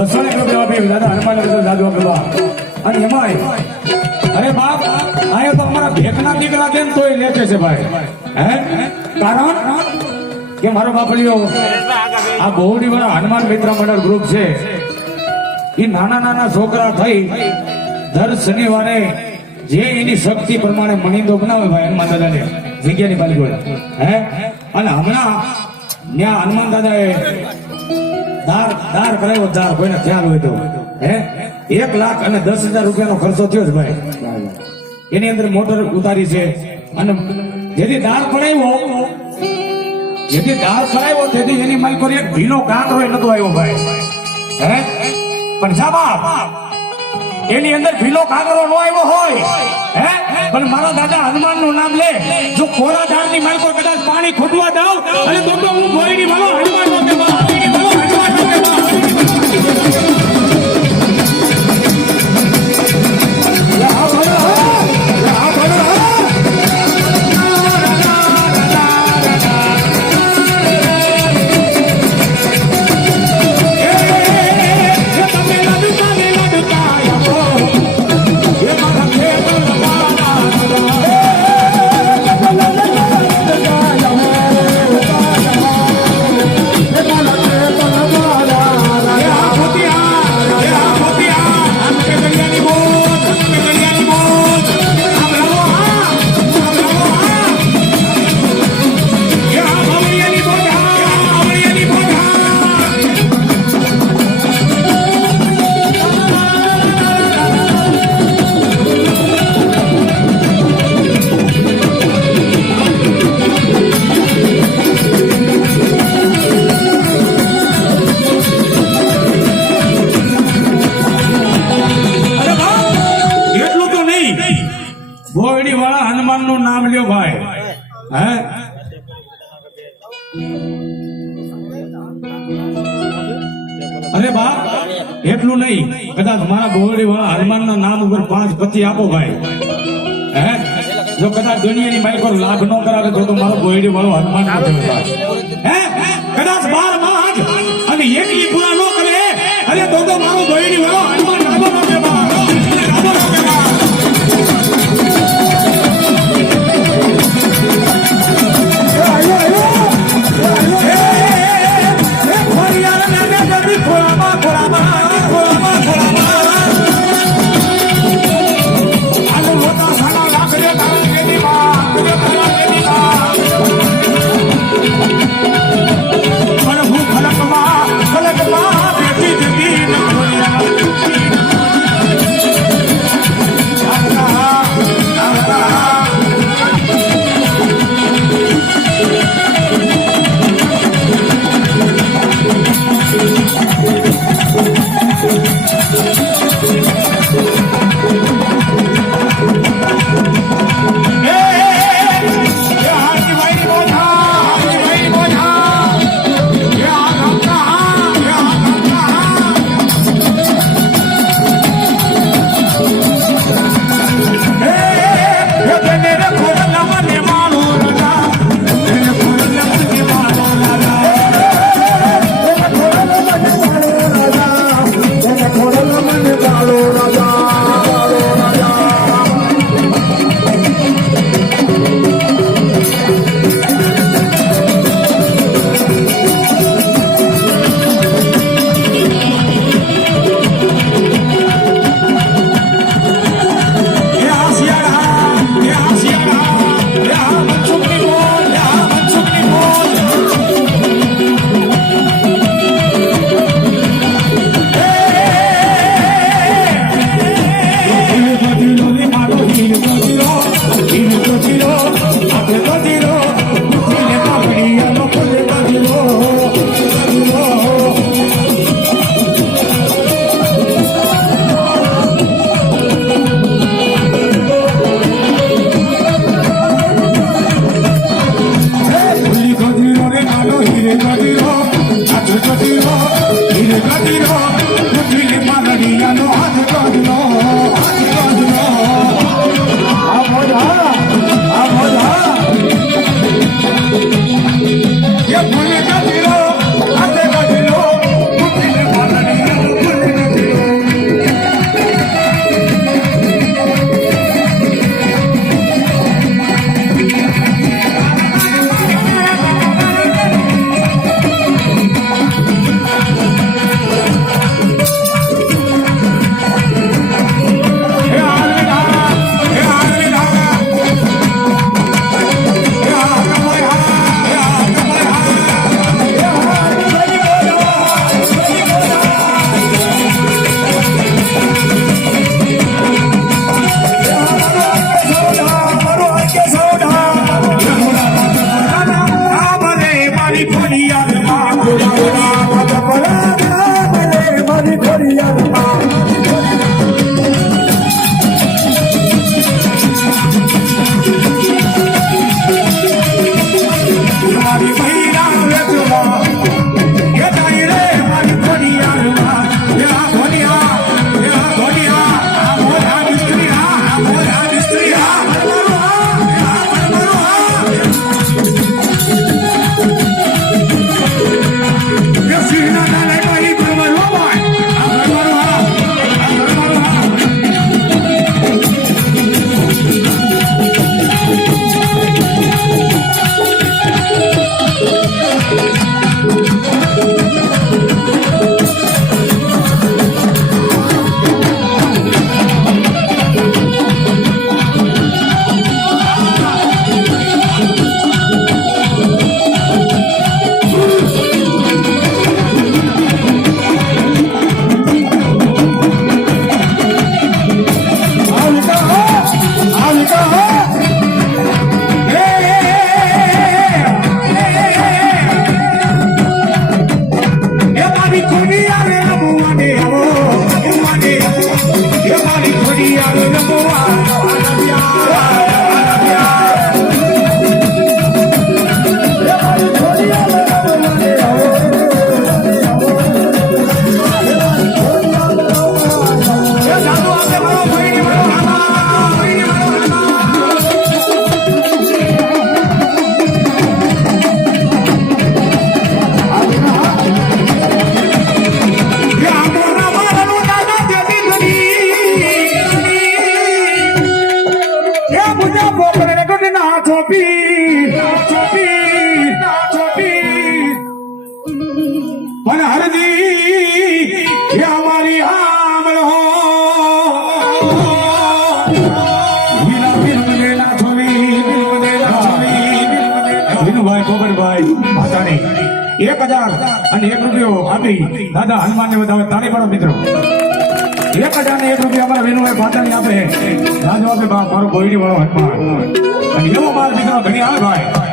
બસો એક રૂપિયા આપી દાદા હનુમાન દાદુ આપેલા અને એમાંય, અરે બાપ આયો તો અમારા ભેકના દીકરા કેમ તોય લેખે છે ભાઈ? હે? કારણ કે મારો બાપલીઓ, આ બહુડી વાળા હનુમાન મિત્ર મંડળ ગ્રુપ છે. એ નાના નાના છોકરા થઈ, દર શનિવારે જે એની શક્તિ પ્રમાણે મણિંદો બનાવે ભાઈ હનુમાન દાદાને, જગ્યાની પાલિકોડા હે? અને હમણાં ત્યાં હનુમાન દાદાએ દાર દાર ભરાયો દાર કોઈને ખ્યાલ હોય તો હે? એક લાખ અને દસ હજાર રૂપિયાનો ખર્ચો થયો છે ભાઈ. એની અંદર મોટર ઉતારી છે. અને જેથી દાર ભરાયો, જેથી દાર ભરાયો, તેથી એની માલિકો એક ભીનો કાંકરો નતો આવ્યો ભાઈ. હે? પણ જા એની અંદર ભીલો કાગરો નો આવ્યો હોય. હે? પણ મારા દાદા હનુમાનનું નામ લે. જો કોરા ધારની માલકો કદાચ પાણી ખોટવા દઉં, અને તો હું ભોયડી વાળો હનુમાન કદાચ મારા ભોયડી વાળા હનુમાન ના નામ ઉપર પાંચ પચી આપો ભાઈ. હે? જો કદાચ દુનિયાની માઇક લાભ ન કરાવે તો મારો ભોયડી વાળો હનુમાન હે? કદાચ બારમાં અને એકલી પૂરા ન કરે, અરે તો મારો ભોયડી વાળો એક હજાર અને એક રૂપિયો આપી. દાદા હનુમાન ને વધાવે તાળી પાડો મિત્રો. એક હજાર ને એક રૂપિયા અમારા વિનુભાઈ પાટણની આપે. રાજો આપે મારો કોઈડી વાળો હનુમાન. અને એવો માર મિત્રો ઘણી આવે ભાઈ.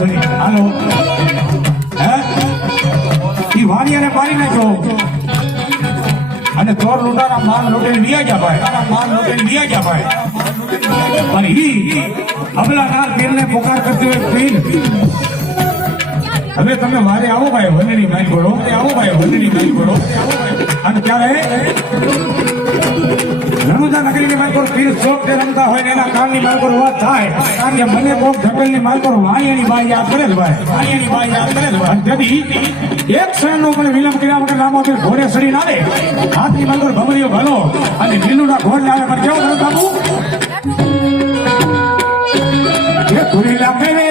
થઈ હાલો હે ઈ વાણિયાને મારી નાખ્યો અને ચોર લૂંટારા માલ લૂંટીને વિયા ગયા ભાઈ. માલ લૂંટીને વિયા ગયા ભાઈ. પણ ઈ અબલાકાર પીરને પોકાર કરતી હોય પીર હવે તમે મારે આવો ભાઈ વનની માઇલ કરો આવો ભાઈ વનની માઇલ કરો અને ત્યારે જુદા નગરીની માલકોર પીર શોખ તે રમતા હોય ને એના કાનની માલકોર વાત થાય. કારણ કે મને કોક ધકેલની માલકોર વાણિયાની બાઈ યાદ કરે ભાઈ વાણિયાની બાઈ યાદ કરે ભાઈ તેથી એક ક્ષણનો પણ વિલંબ કર્યા વગર રામોપીર ઘોડે સડી નાડે હાથની માલકોર ભમરીઓ ભલો. અને લીલુના ઘોડ લાવે પણ કેવું થયું બાબુ ધૂરી લાગે